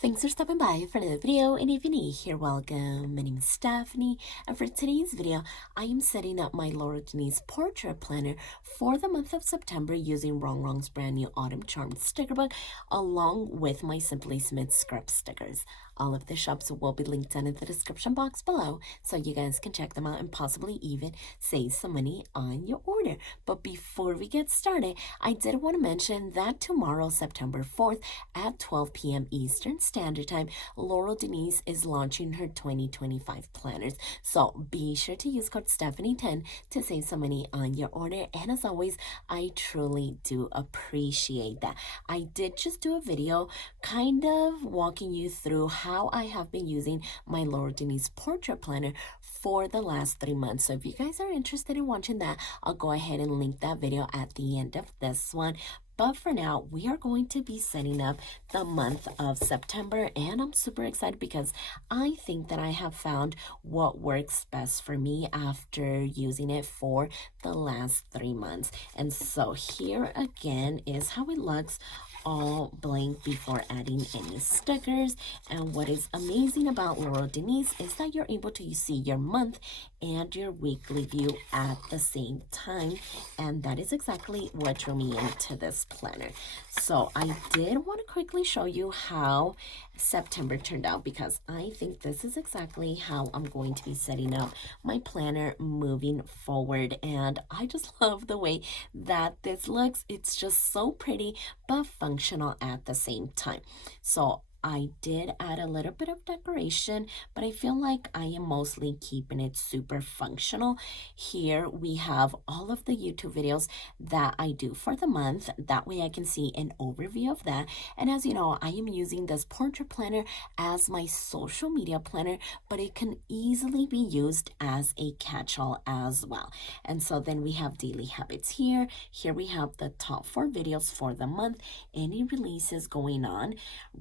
Thanks for stopping by for another video, and if you're new here, welcome. My name is Stephanie, and for today's video, I am setting up my Laurel Denise portrait planner for the month of September using Rongrong's brand new Autumn Charm sticker book, along with my Simply Smith scrap stickers. All of the shops will be linked down in the description box below, so you guys can check them out and possibly even save some money on your order. But before we get started, I did want to mention that tomorrow, September 4th at 12 p.m. Eastern Standard Time, Laurel Denise is launching her 2025 planners. So be sure to use code Stephanie10 to save some money on your order. And as always, I truly do appreciate that. I did just do a video kind of walking you through how I have been using my Laurel Denise portrait planner for the last 3 months. So if you guys are interested in watching that, I'll go ahead and link that video at the end of this one. But for now, we are going to be setting up the month of September, and I'm super excited because I think that I have found what works best for me after using it for the last 3 months. And so here again is how it looks, all blank before adding any stickers. And what is amazing about Laurel Denise is that you're able to see your month and your weekly view at the same time, and that is exactly what drew me into this planner. So I did want to quickly show you how September turned out, because I think this is exactly how I'm going to be setting up my planner moving forward. And I just love the way that this looks. It's just so pretty but functional at the same time. So I did add a little bit of decoration, but I feel like I am mostly keeping it super functional. Here we have all of the YouTube videos that I do for the month. That way I can see an overview of that. And as you know, I am using this portrait planner as my social media planner, but it can easily be used as a catch-all as well. And so then we have daily habits here. Here we have the top 4 videos for the month, any releases going on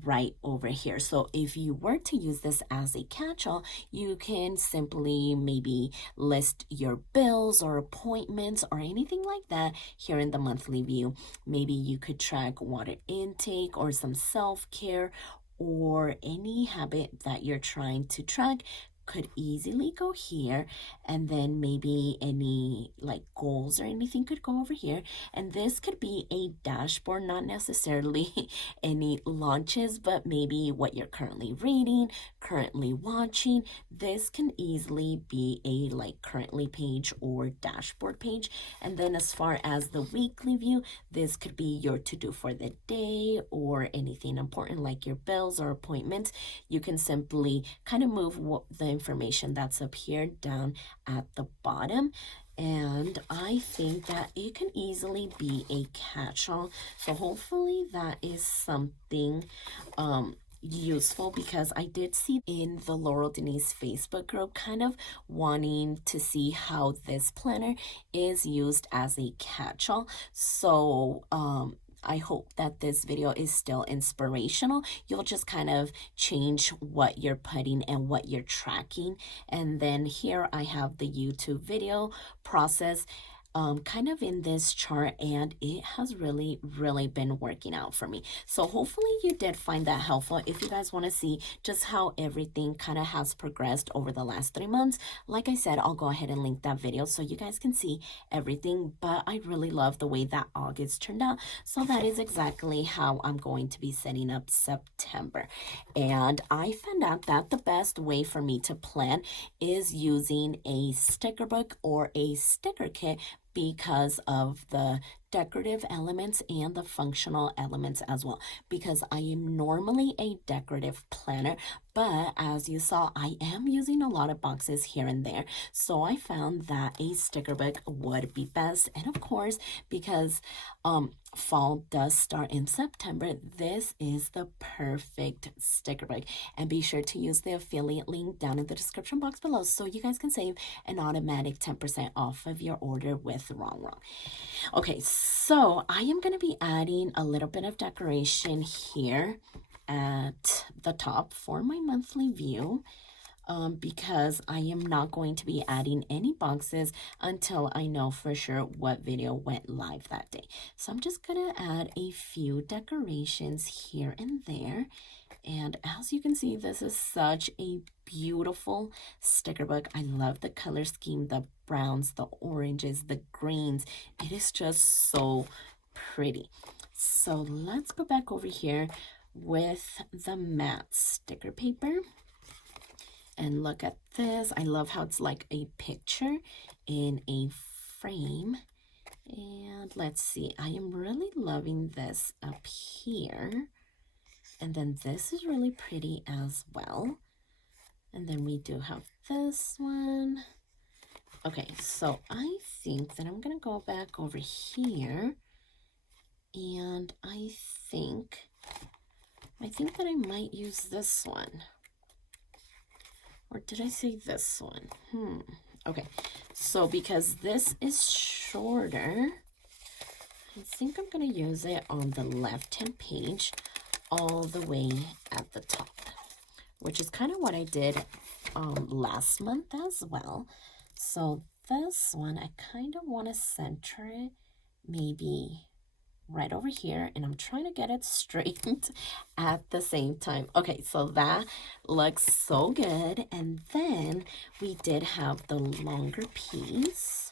right over here. So if you were to use this as a catch-all, you can simply maybe list your bills or appointments or anything like that here in the monthly view. Maybe you could track water intake or some self-care, or any habit that you're trying to track could easily go here. And then maybe any like goals or anything could go over here. And this could be a dashboard, not necessarily any launches, but maybe what you're currently reading, currently watching. This can easily be a like currently page or dashboard page. And then as far as the weekly view, this could be your to-do for the day or anything important like your bills or appointments. You can simply kind of move the information that's up here down at the bottom. And I think that it can easily be a catch-all. So hopefully that is something useful, because I did see in the Laurel Denise Facebook group kind of wanting to see how this planner is used as a catch-all. So I hope that this video is still inspirational. You'll just kind of change what you're putting and what you're tracking. And then here I have the YouTube video process kind of in this chart, and it has really been working out for me. So hopefully you did find that helpful. If you guys want to see just how everything kind of has progressed over the last 3 months, like I said, I'll go ahead and link that video so you guys can see everything. But I really love the way that August turned out, so that is exactly how I'm going to be setting up September. And I found out that the best way for me to plan is using a sticker book or a sticker kit, because of the decorative elements and the functional elements as well. Because I am normally a decorative planner, but as you saw, I am using a lot of boxes here and there. So I found that a sticker book would be best. And of course, because fall does start in September, this is the perfect sticker book. And be sure to use the affiliate link down in the description box below so you guys can save an automatic 10% off of your order with Rongrong. Okay, so I am going to be adding a little bit of decoration here at the top for my monthly view, because I am not going to be adding any boxes until I know for sure what video went live that day. So I'm just going to add a few decorations here and there. And as you can see, this is such a beautiful sticker book. I love the color scheme, the browns, the oranges, the greens. It is just so pretty. So let's go back over here with the matte sticker paper. And look at this. I love how it's like a picture in a frame. And let's see, I am really loving this up here. And then this is really pretty as well. And then we do have this one. Okay, so I think that I'm gonna go back over here, and I think that I might use this one. Or did I say this one? Okay, so because this is shorter, I think I'm gonna use it on the left-hand page all the way at the top, which is kind of what I did last month as well. So this one, I kind of want to center it maybe right over here, and I'm trying to get it straight at the same time. Okay, so that looks so good. And then we did have the longer piece,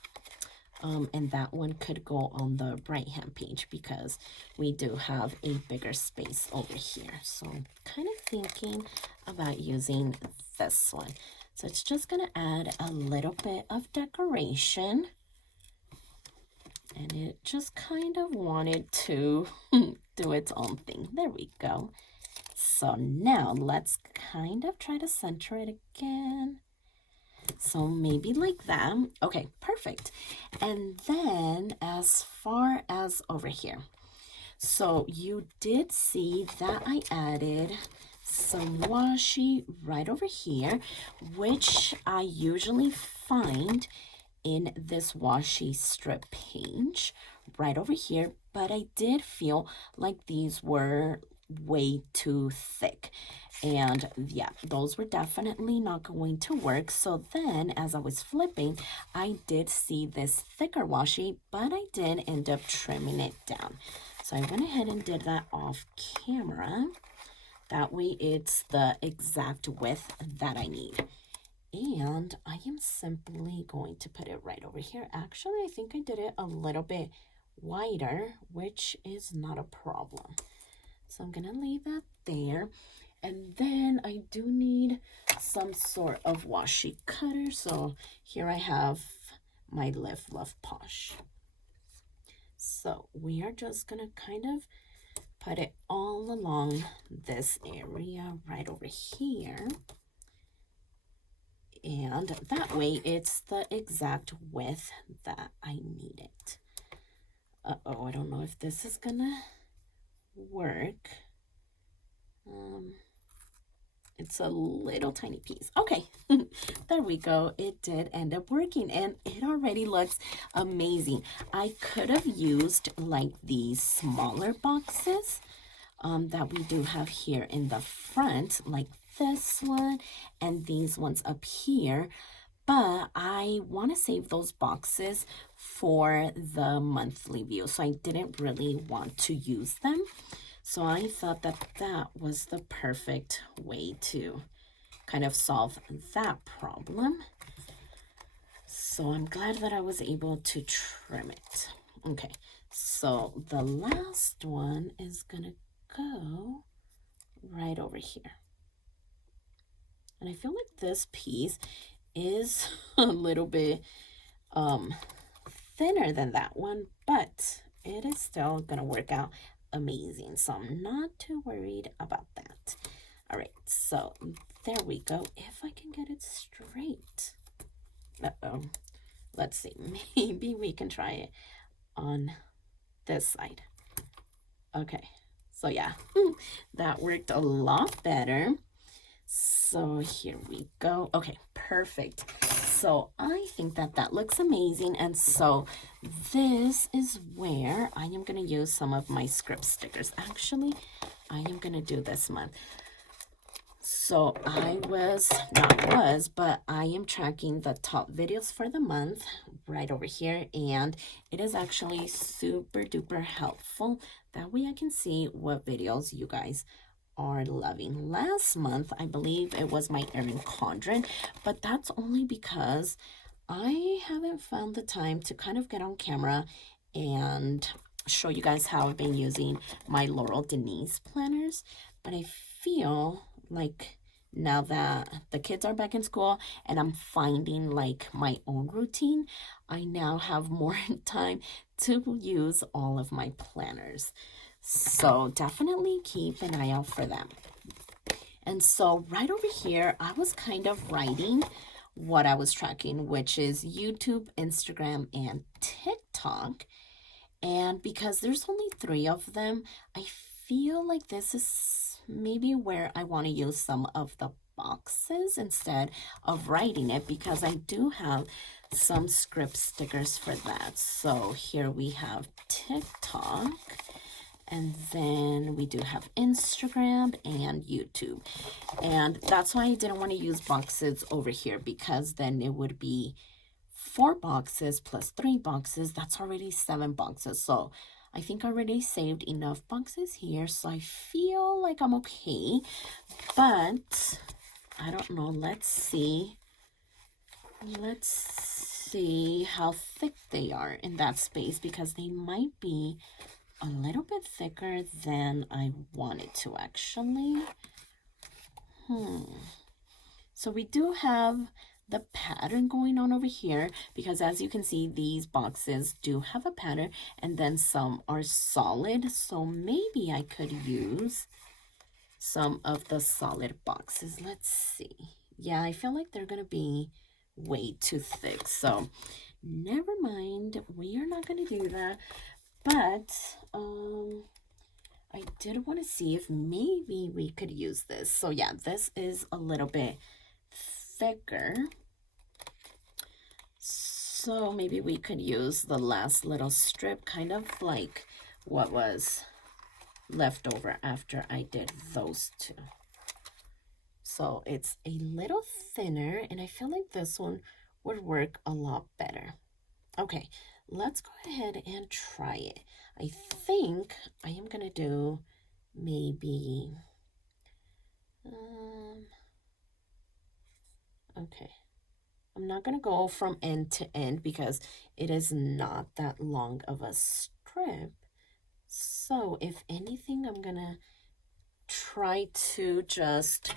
and that one could go on the right hand page because we do have a bigger space over here. So I'm kind of thinking about using this one. So it's just gonna add a little bit of decoration, and it just kind of wanted to do its own thing. There we go. So now let's kind of try to center it again. So maybe like that. Okay, perfect. And then as far as over here, so you did see that I added some washi right over here, which I usually find in this washi strip page right over here, but I did feel like these were way too thick, and yeah, those were definitely not going to work. So then as I was flipping, I did see this thicker washi, but I did end up trimming it down. So I went ahead and did that off camera. That way it's the exact width that I need. And I am simply going to put it right over here. Actually, I think I did it a little bit wider, which is not a problem. So I'm gonna leave that there. And then I do need some sort of washi cutter. So here I have my Live Love Posh. So we are just gonna kind of put it all along this area right over here. And that way it's the exact width that I need it. Uh-oh, I don't know if this is gonna work. It's a little tiny piece. Okay, there we go. It did end up working, and it already looks amazing. I could have used like these smaller boxes that we do have here in the front, like this one and these ones up here, but I want to save those boxes for the monthly view, so I didn't really want to use them. So I thought that that was the perfect way to kind of solve that problem. So I'm glad that I was able to trim it. Okay, so the last one is gonna go right over here. And I feel like this piece is a little bit thinner than that one, but it is still gonna work out amazing. So I'm not too worried about that. All right, so there we go. If I can get it straight. Uh-oh. Let's see. Maybe we can try it on this side. Okay, so yeah, that worked a lot better. So here we go. Okay, perfect. So I think that that looks amazing. And so this is where I am going to use some of my script stickers. Actually, I am going to do this month. So but I am tracking the top videos for the month right over here. And it is actually super duper helpful. That way I can see what videos you guys are loving. Last month, I believe it was my Erin Condren, but that's only because I haven't found the time to kind of get on camera and show you guys how I've been using my Laurel Denise planners. But I feel like now that the kids are back in school and I'm finding like my own routine, I now have more time to use all of my planners. So definitely keep an eye out for them. And so right over here, I was kind of writing what I was tracking, which is YouTube, Instagram, and TikTok. And because there's only 3 of them, I feel like this is maybe where I want to use some of the boxes instead of writing it, because I do have some script stickers for that. So here we have TikTok, and then we do have Instagram and YouTube. And that's why I didn't want to use boxes over here, because then it would be 4 boxes plus 3 boxes. That's already 7 boxes. So I think I already saved enough boxes here. So I feel like I'm okay. But I don't know. Let's see. Let's see how thick they are in that space, because they might be a little bit thicker than I wanted to actually. So we do have the pattern going on over here, because as you can see, these boxes do have a pattern, and then some are solid. So maybe I could use some of the solid boxes. Let's see. Yeah, I feel like they're gonna be way too thick, so never mind, we are not gonna do that. But I did want to see if maybe we could use this. So yeah, this is a little bit thicker, so maybe we could use the last little strip, kind of like what was left over after I did those 2. So it's a little thinner, and I feel like this one would work a lot better. Okay, let's go ahead and try it. I think I am gonna do maybe, okay. I'm not gonna go from end to end because it is not that long of a strip. So if anything, I'm gonna try to just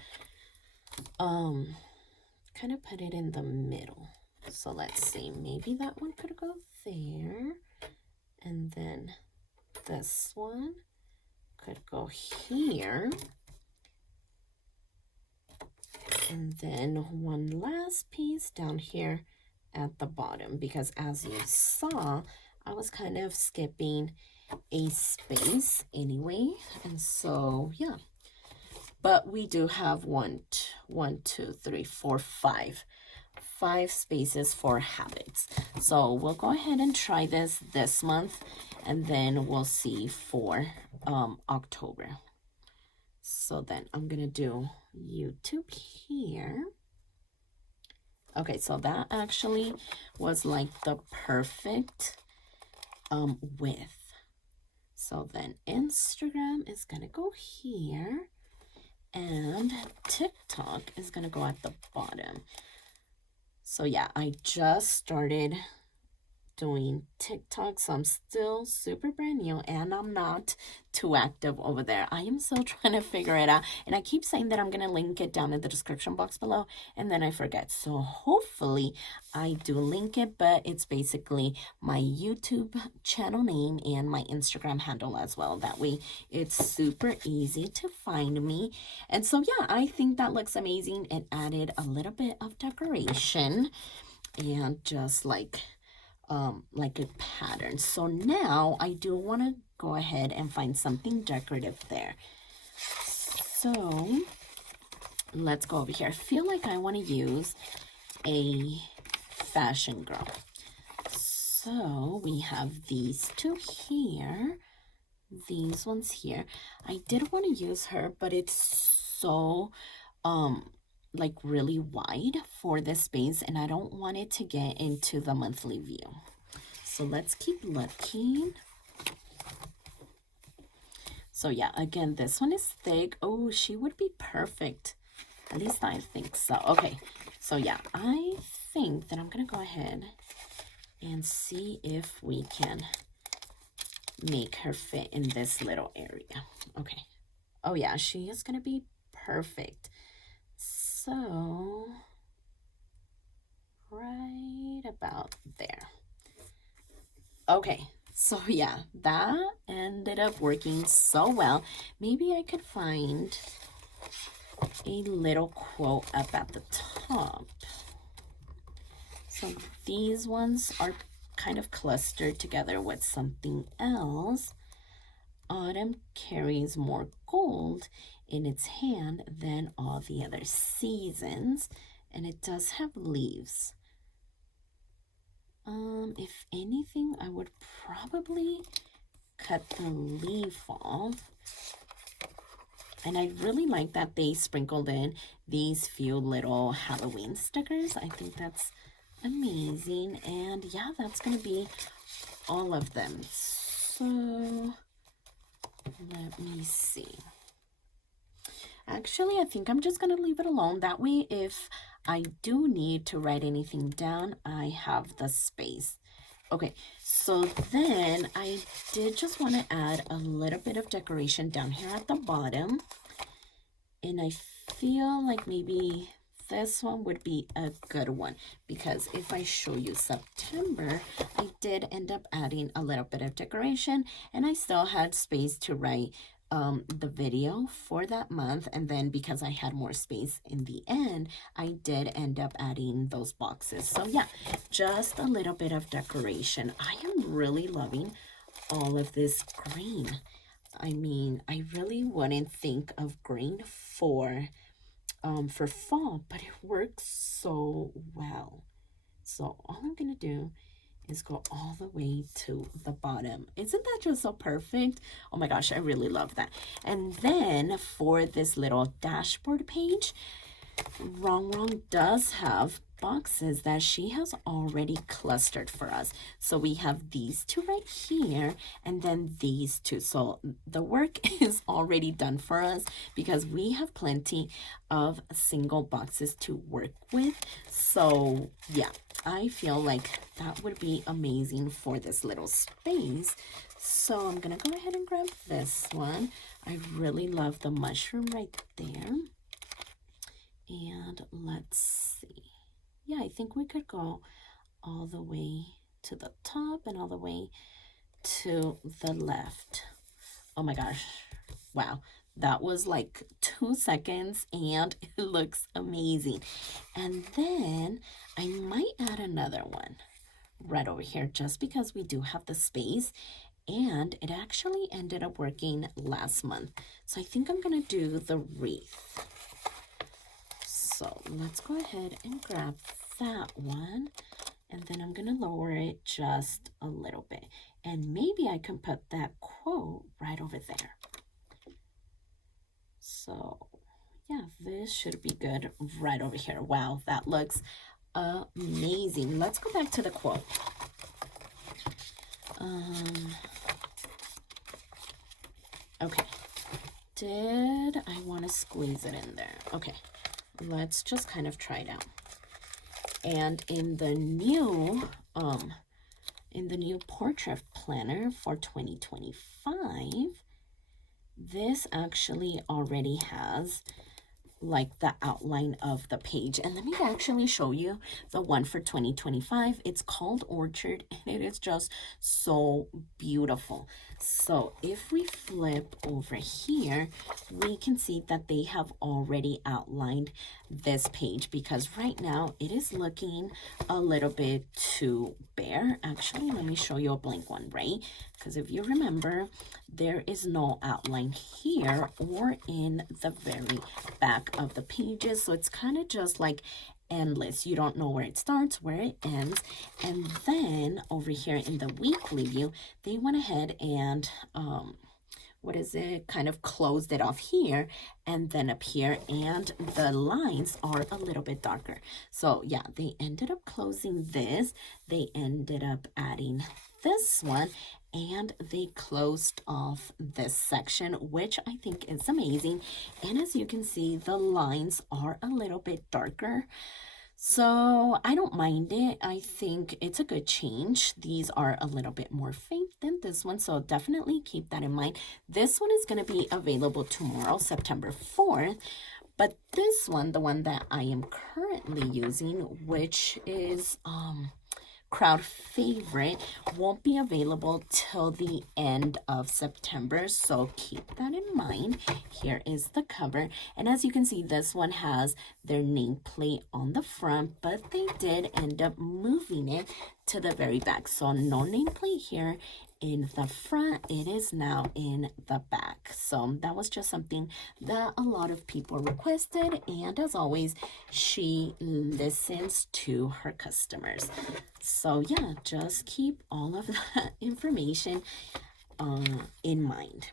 kind of put it in the middle. So let's see, maybe that one could go there, and then this one could go here, and then one last piece down here at the bottom, because as you saw, I was kind of skipping a space anyway. And so yeah, but we do have 1, 2, 3, 4, 5 spaces for habits. So we'll go ahead and try this month, and then we'll see for October. So then I'm gonna do YouTube here. Okay, so that actually was like the perfect width. So then Instagram is gonna go here, and TikTok is gonna go at the bottom. So yeah, I just started doing TikTok, so I'm still super brand new, and I'm not too active over there. I am still trying to figure it out, and I keep saying that I'm gonna link it down in the description box below, and then I forget. So hopefully I do link it, but it's basically my YouTube channel name and my Instagram handle as well. That way it's super easy to find me. And so yeah, I think that looks amazing. It added a little bit of decoration and just like a pattern. So now I do want to go ahead and find something decorative there. So let's go over here. I feel like I want to use a fashion girl. So we have these 2 here, these ones here. I did want to use her, but it's so like really wide for this space, and I don't want it to get into the monthly view. So let's keep looking. So yeah, again, this one is thick. Oh, she would be perfect. At least I think so. Okay, so yeah, I think that I'm gonna go ahead and see if we can make her fit in this little area. Okay. Oh yeah, she is gonna be perfect. So right about there. Okay, so yeah, that ended up working so well. Maybe I could find a little quote up at the top. So these ones are kind of clustered together with something else. Autumn carries more gold in its hand than all the other seasons, and it does have leaves. If anything, I would probably cut the leaf off. And I really like that they sprinkled in these few little Halloween stickers. I think that's amazing. And yeah, that's going to be all of them. So let me see. Actually, I think I'm just going to leave it alone. That way, if I do need to write anything down, I have the space. Okay, so then I did just want to add a little bit of decoration down here at the bottom. And I feel like maybe this one would be a good one, because if I show you September, I did end up adding a little bit of decoration, and I still had space to write the video for that month. And then because I had more space in the end, I did end up adding those boxes. So yeah, just a little bit of decoration. I am really loving all of this green. I mean, I really wouldn't think of green for fall, but it works so well. So all I'm gonna do is go all the way to the bottom. Isn't that just so perfect? Oh my gosh, I really love that. And then for this little dashboard page, Rongrong does have boxes that she has already clustered for us. So we have these two right here, and then these two. So the work is already done for us because we have plenty of single boxes to work with. So yeah, I feel like that would be amazing for this little space. So I'm gonna go ahead and grab this one. I really love the mushroom right there. And let's see. Yeah, I think we could go all the way to the top and all the way to the left. Oh my gosh. Wow. That was like 2 seconds and it looks amazing. And then I might add another one right over here just because we do have the space, and it actually ended up working last month. So I think I'm going to do the wreath. So let's go ahead and grab that one, and then I'm gonna lower it just a little bit, and maybe I can put that quote right over there. So yeah, this should be good right over here. Wow, that looks amazing. Let's go back to the quote. Okay, did I want to squeeze it in there? Okay, let's just kind of try it out. And in the new portrait planner for 2025, this actually already has like the outline of the page. And let me actually show you the one for 2025. It's called Orchard, and it is just so beautiful. So if we flip over here, we can see that they have already outlined this page, because right now it is looking a little bit too bare. Actually, let me show you a blank one, right? Because if you remember, there is no outline here or in the very back of the pages. So it's kind of just like endless. You don't know where it starts, where it ends. And then over here in the weekly view, they went ahead and kind of closed it off here and then up here, and the lines are a little bit darker. So yeah, they ended up closing this. They ended up adding this one, and they closed off this section, which I think is amazing. And as you can see, the lines are a little bit darker, so I don't mind it. I think it's a good change. These are a little bit more faint than this one, so definitely keep that in mind. This one is going to be available tomorrow, September 4th. But this one, the one that I am currently using, which is crowd favorite, won't be available till the end of September, so keep that in mind. Here is the cover, and as you can see, this one has their nameplate on the front, but they did end up moving it to the very back, so no nameplate here in the front, it is now in the back. So that was just something that a lot of people requested, and as always, she listens to her customers. So yeah, just keep all of that information in mind.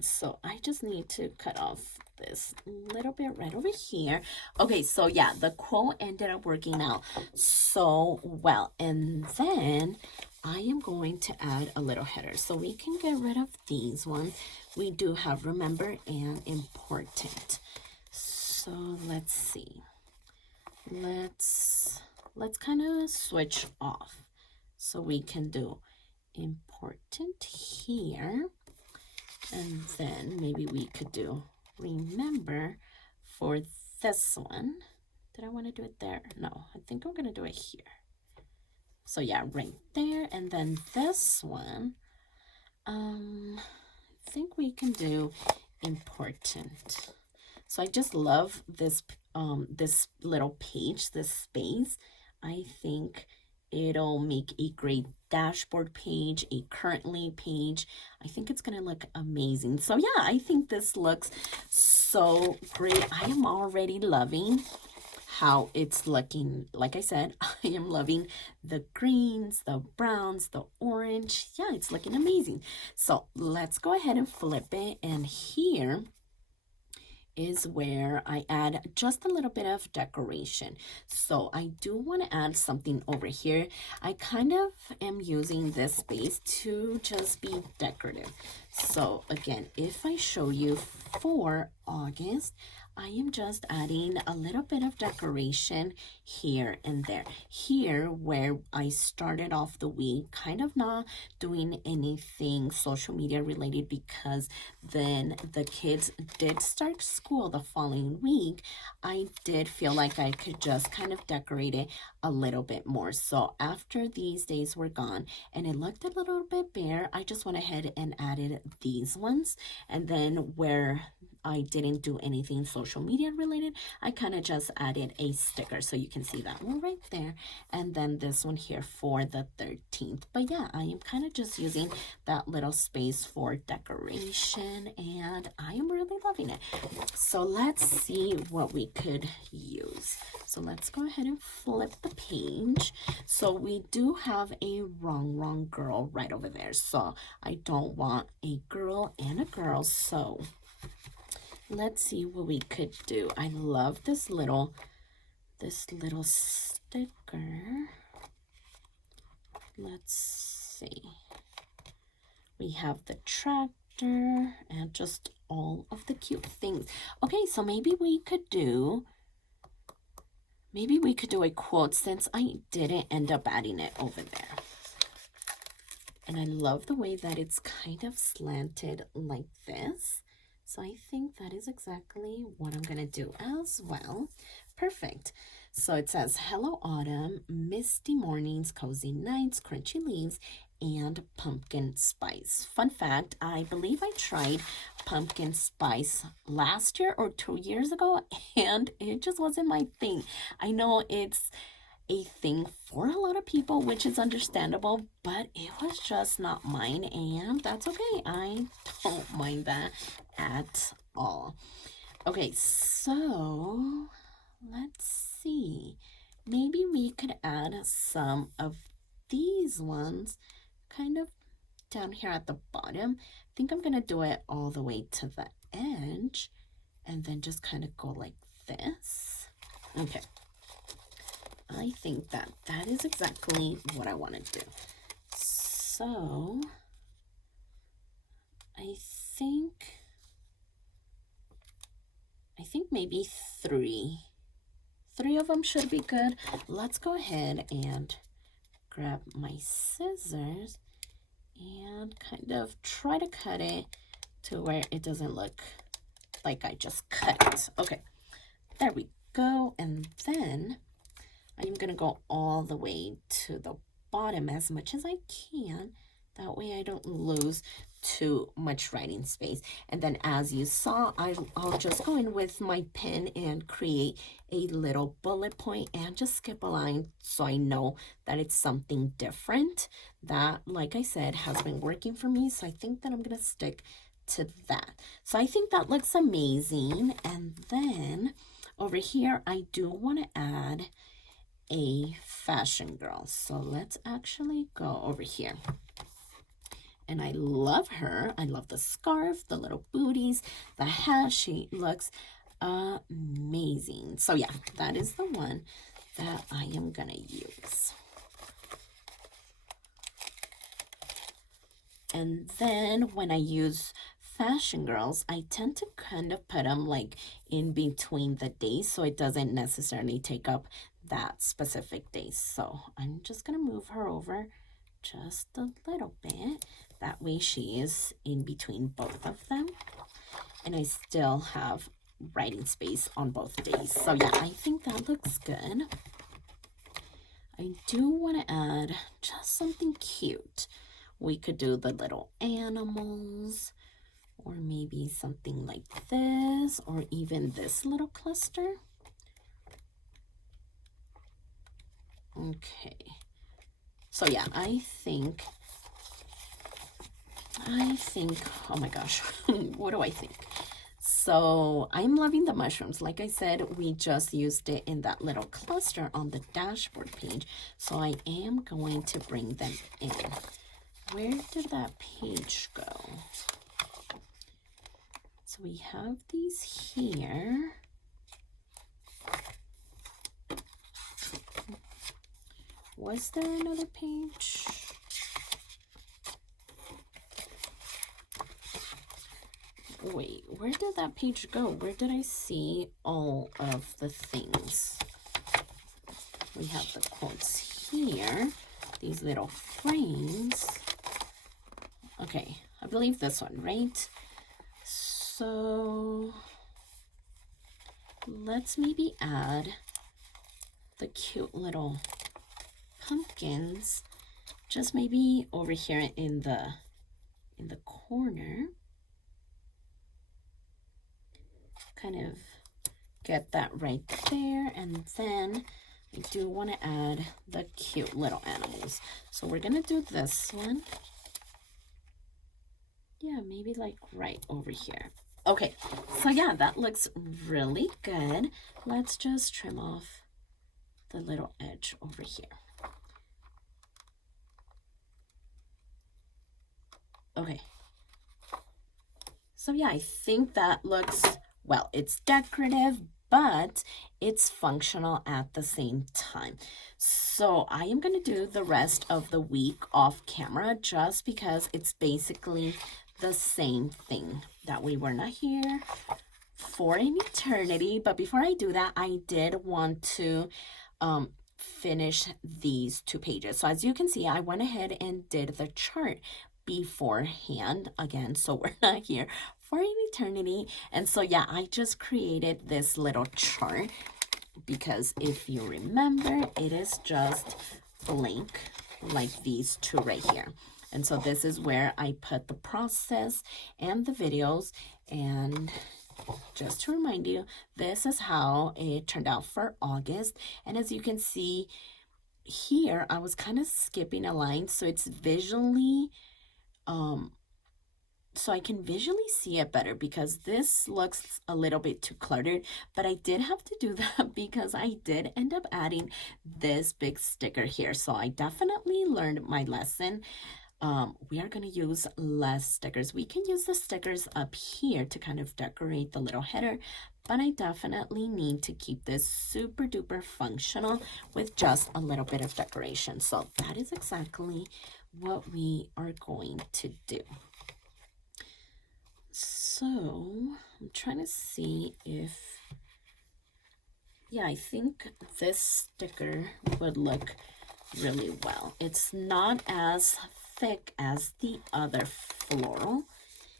So I just need to cut off this little bit right over here. Okay, so yeah, the quote ended up working out so well. And then I am going to add a little header, so we can get rid of these ones. We do have remember and important. So let's see. Let's kind of switch off. So we can do important here. And then maybe we could do remember for this one. Did I want to do it there? No, I think I'm going to do it here. So yeah, right there. And then this one, I think we can do important. So I just love this, this little page, this space. I think it'll make a great dashboard page, a currently page. I think it's gonna look amazing. So yeah, I think this looks so great. I am already loving how it's looking. Like I said, I am loving the greens, the browns, the orange. Yeah, it's looking amazing. So let's go ahead and flip it, and here is where I add just a little bit of decoration. So I do want to add something over here. I kind of am using this space to just be decorative. So again, if I show you for August, I am just adding a little bit of decoration here and there. Here where I started off the week, kind of not doing anything social media related, because then the kids did start school the following week. I did feel like I could just kind of decorate it a little bit more. So after these days were gone and it looked a little bit bare, I just went ahead and added these ones. And then where I didn't do anything social media related, I kind of just added a sticker, so you can see that one right there, and then this one here for the 13th. But yeah, I am kind of just using that little space for decoration, and I am really loving it. So let's see what we could use. So let's go ahead and flip the page. So we do have a Rongrong girl right over there, so I don't want a girl and a girl, so let's see what we could do. I love this little sticker. Let's see. We have the tractor and just all of the cute things. Okay, so maybe we could do a quote, since I didn't end up adding it over there. And I love the way that it's kind of slanted like this. So I think that is exactly what I'm going to do as well. Perfect. So it says, hello autumn, misty mornings, cozy nights, crunchy leaves, and pumpkin spice. Fun fact, I believe I tried pumpkin spice last year or 2 years ago, and it just wasn't my thing. I know it's a thing for a lot of people, which is understandable, but it was just not mine, and that's okay. I don't mind that at all. Okay, so let's see. Maybe we could add some of these ones kind of down here at the bottom. I think I'm gonna do it all the way to the edge and then just kind of go like this. Okay. I think that is exactly what I want to do. So I think maybe three of them should be good. Let's go ahead and grab my scissors and kind of try to cut it to where it doesn't look like I just cut it. Okay, there we go. And then I'm gonna go all the way to the bottom as much as I can. That way I don't lose too much writing space. And then as you saw, I'll just go in with my pen and create a little bullet point and just skip a line so I know that it's something different. That, like I said, has been working for me. So I think that I'm gonna stick to that. So I think that looks amazing. And then over here, I do want to add a fashion girl. So let's actually go over here. And I love her. I love the scarf, the little booties, the hat. She looks amazing. So yeah, that is the one that I am gonna use. And then when I use fashion girls, I tend to kind of put them like in between the days so it doesn't necessarily take up that specific day. So I'm just gonna move her over just a little bit. That way she is in between both of them. And I still have writing space on both days. So yeah, I think that looks good. I do want to add just something cute. We could do the little animals, or maybe something like this, or even this little cluster. Okay. So yeah, I think, oh my gosh, what do I think? So I'm loving the mushrooms. Like I said, we just used it in that little cluster on the dashboard page. So I am going to bring them in. Where did that page go? So we have these here. Was there another page? Wait, where did that page go? Where did I see all of the things? We have the quotes here, these little frames. Okay, I believe this one, right? So let's maybe add the cute little pumpkins, just maybe over here in the corner. Kind of get that right there, and then I do want to add the cute little animals. So we're gonna do this one. Yeah, maybe like right over here. Okay, so yeah, that looks really good. Let's just trim off the little edge over here. Okay. So yeah, I think that looks, well, it's decorative, but it's functional at the same time. So I am going to do the rest of the week off camera just because it's basically the same thing. That way we're not here for an eternity. But before I do that, I did want to finish these 2 pages. So as you can see, I went ahead and did the chart beforehand again, so we're not here for an eternity. And so yeah, I just created this little chart because if you remember, it is just blank like these 2 right here. And so this is where I put the process and the videos. And just to remind you, this is how it turned out for August. And as you can see here, I was kind of skipping a line so it's visually so I can visually see it better, because this looks a little bit too cluttered. But I did have to do that because I did end up adding this big sticker here. So I definitely learned my lesson. We are going to use less stickers. We can use the stickers up here to kind of decorate the little header, but I definitely need to keep this super duper functional with just a little bit of decoration. So that is exactly what we are going to do. So I'm trying to see if, yeah, I think this sticker would look really well. It's not as thick as the other floral,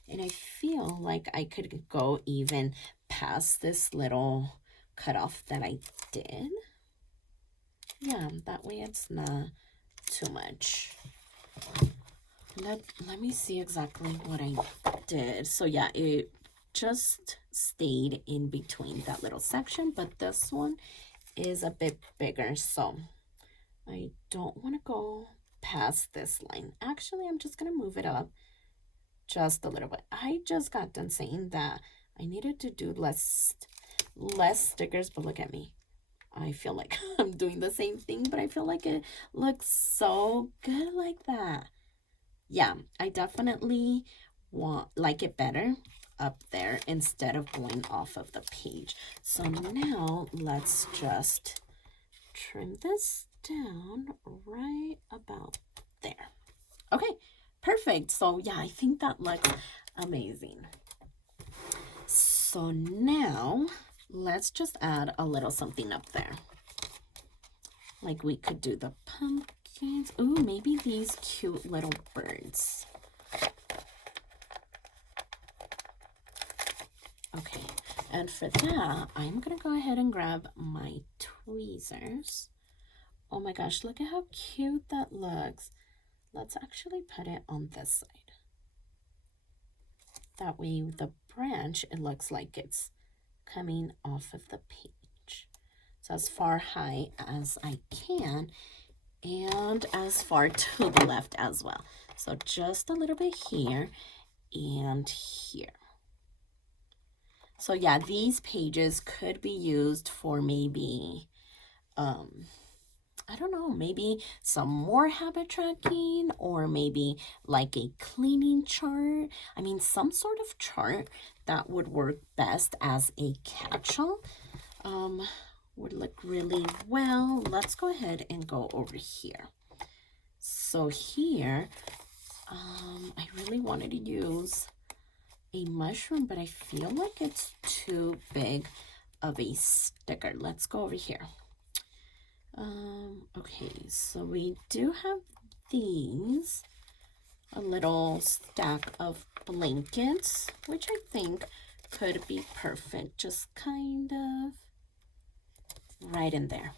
and I feel like I could go even past this little cutoff that I did. Yeah, that way it's not too much. Let me see exactly what I did. So yeah, it just stayed in between that little section, but this one is a bit bigger, so I don't want to go past this line. Actually, I'm just gonna move it up just a little bit. I just got done saying that I needed to do less stickers, but look at me. I feel like I'm doing the same thing, but I feel like it looks so good like that. Yeah, I definitely like it better up there instead of going off of the page. So now let's just trim this down right about there. Okay, perfect. So yeah, I think that looks amazing. So now let's just add a little something up there. Like we could do the pumpkins. Ooh, maybe these cute little birds. Okay, and for that, I'm gonna go ahead and grab my tweezers. Oh my gosh, look at how cute that looks. Let's actually put it on this side. That way the branch, it looks like it's coming off of the page. So as far high as I can, and as far to the left as well. So just a little bit here and here. So yeah, these pages could be used for maybe, I don't know, maybe some more habit tracking, or maybe like a cleaning chart. I mean, some sort of chart that would work best as a catch-all would look really well. Let's go ahead and go over here. So here, I really wanted to use a mushroom, but I feel like it's too big of a sticker. Let's go over here. Okay, so we do have these, a little stack of blankets, which I think could be perfect, just kind of right in there.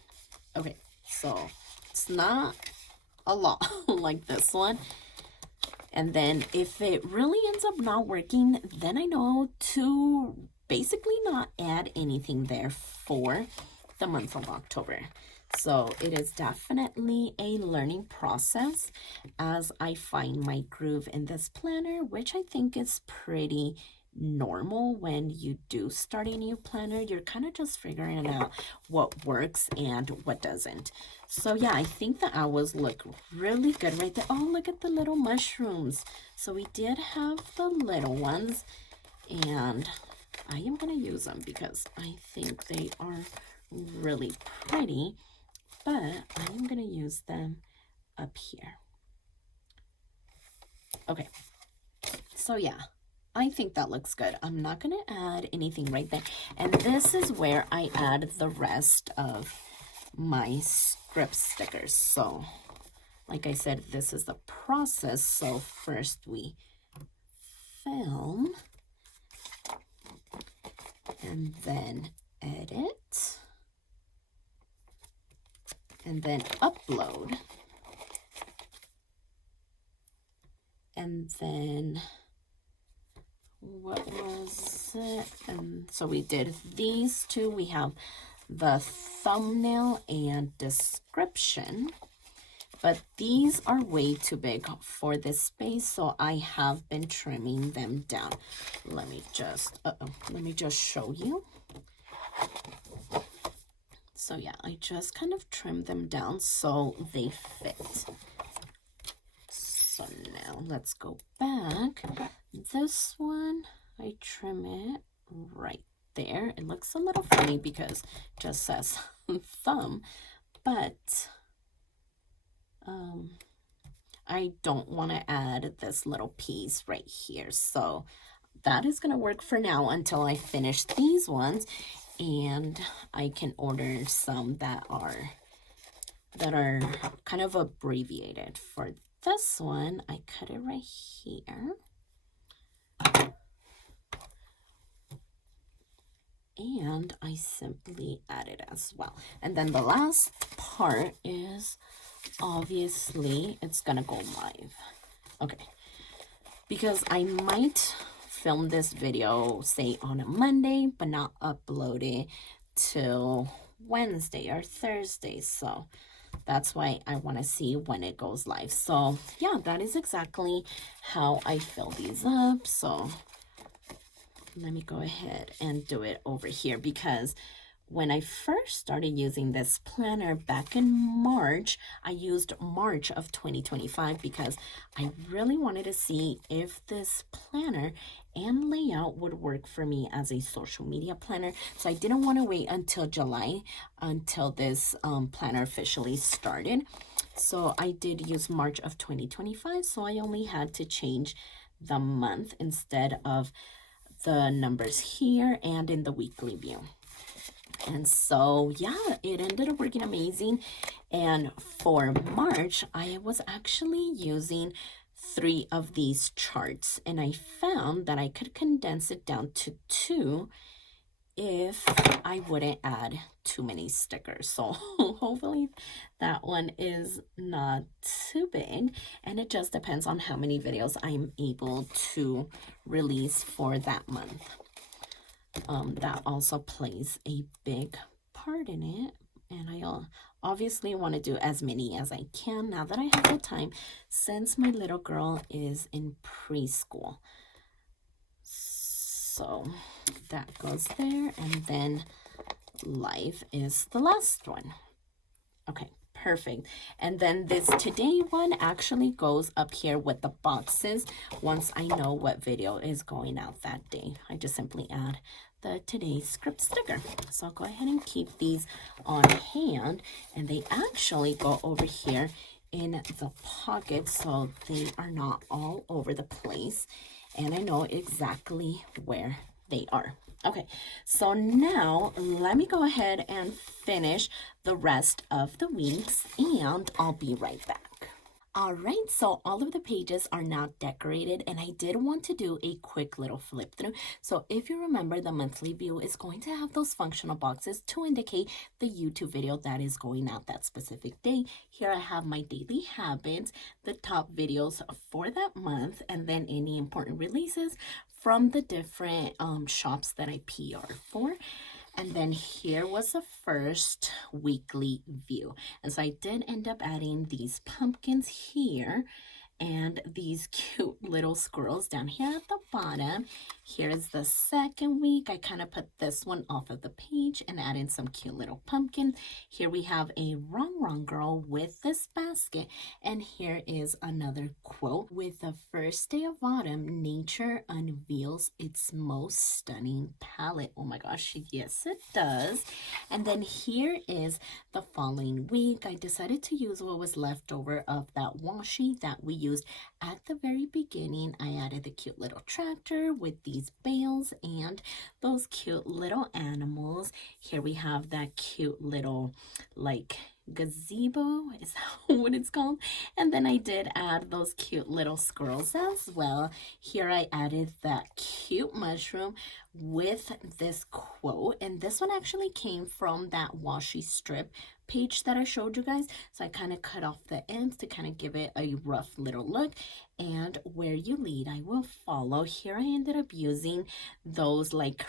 Okay, so it's not a lot like this one. And then if it really ends up not working, then I know to basically not add anything there for the month of October. So it is definitely a learning process as I find my groove in this planner, which I think is pretty normal when you do start a new planner. You're kind of just figuring out what works and what doesn't. So yeah, I think the owls look really good right there. Oh, look at the little mushrooms. So we did have the little ones, and I am going to use them because I think they are really pretty, but I am going to use them up here. Okay, so yeah, I think that looks good. I'm not going to add anything right there. And this is where I add the rest of my script stickers. So, like I said, this is the process. So first we film, and then edit, and then upload, and then what was it? And so we did these two. We have the thumbnail and description, but these are way too big for this space, so I have been trimming them down. Let me just show you. So yeah, I just kind of trimmed them down so they fit. So now let's go back. This one, I trim it right there. It looks a little funny because it just says thumb, but I don't want to add this little piece right here. So that is going to work for now until I finish these ones, and I can order some that are kind of abbreviated. For this one, I cut it right here. And I simply add it as well. And then the last part is, obviously, it's gonna go live. Okay, because I might film this video, say, on a Monday, but not upload it till Wednesday or Thursday. So that's why I want to see when it goes live. So yeah, that is exactly how I fill these up. So let me go ahead and do it over here, because when I first started using this planner back in March, I used March of 2025 because I really wanted to see if this planner and layout would work for me as a social media planner. So I didn't want to wait until July until this planner officially started. So I did use March of 2025. So I only had to change the month instead of the numbers here and in the weekly view. And so yeah, it ended up working amazing. And for March, I was actually using 3 of these charts, and I found that I could condense it down to 2 if I wouldn't add too many stickers. So hopefully that one is not too big, and it just depends on how many videos I'm able to release for that month. That also plays a big part in it, and I obviously want to do as many as I can now that I have the time, since my little girl is in preschool. So that goes there, and then live is the last one. Okay, perfect. And then this today one actually goes up here with the boxes once I know what video is going out that day. I just simply add the today's script sticker. So I'll go ahead and keep these on hand, and they actually go over here in the pocket so they are not all over the place, and I know exactly where they are. Okay, so now let me go ahead and finish the rest of the weeks, and I'll be right back. All right, so all of the pages are now decorated, and I did want to do a quick little flip through. So if you remember, the monthly view is going to have those functional boxes to indicate the YouTube video that is going out that specific day. Here I have my daily habits, the top videos for that month, and then any important releases from the different shops that I PR for. And then here was the first weekly view. And so I did end up adding these pumpkins here and these cute little squirrels down here at the bottom. Here is the second week. I kind of put this one off of the page and added some cute little pumpkins. Here we have a Rongrong girl with this basket. And here is another quote: with the first day of autumn, nature unveils its most stunning palette. Oh my gosh, yes it does. And then here is the following week. I decided to use what was left over of that washi that we used at the very beginning. I added the cute little tractor with these bales and those cute little animals. Here we have that cute little like gazebo, is that what it's called? And then I did add those cute little squirrels as well. Here I added that cute mushroom with this quote, and this one actually came from that washi strip page that I showed you guys. So I kind of cut off the ends to kind of give it a rough little look. And where you lead, I will follow. Here I ended up using those like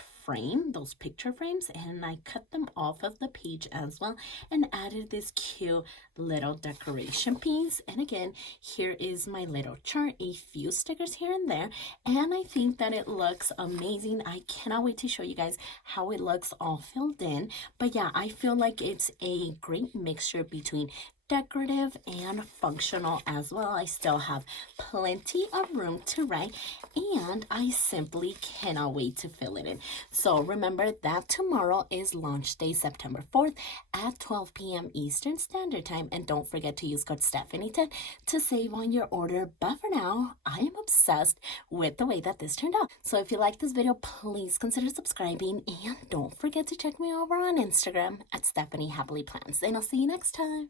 those picture frames, and I cut them off of the page as well and added this cute little decoration piece. And again, here is my little chart, a few stickers here and there, and I think that it looks amazing. I cannot wait to show you guys how it looks all filled in. But yeah, I feel like it's a great mixture between decorative and functional as well. I still have plenty of room to write, and I simply cannot wait to fill it in. So remember that tomorrow is launch day, September 4th at 12 p.m. Eastern Standard Time, and don't forget to use code Stephanie10 to save on your order. But for now, I am obsessed with the way that this turned out. So if you like this video, please consider subscribing, and don't forget to check me over on Instagram at Stephanie Happily Plans, and I'll see you next time.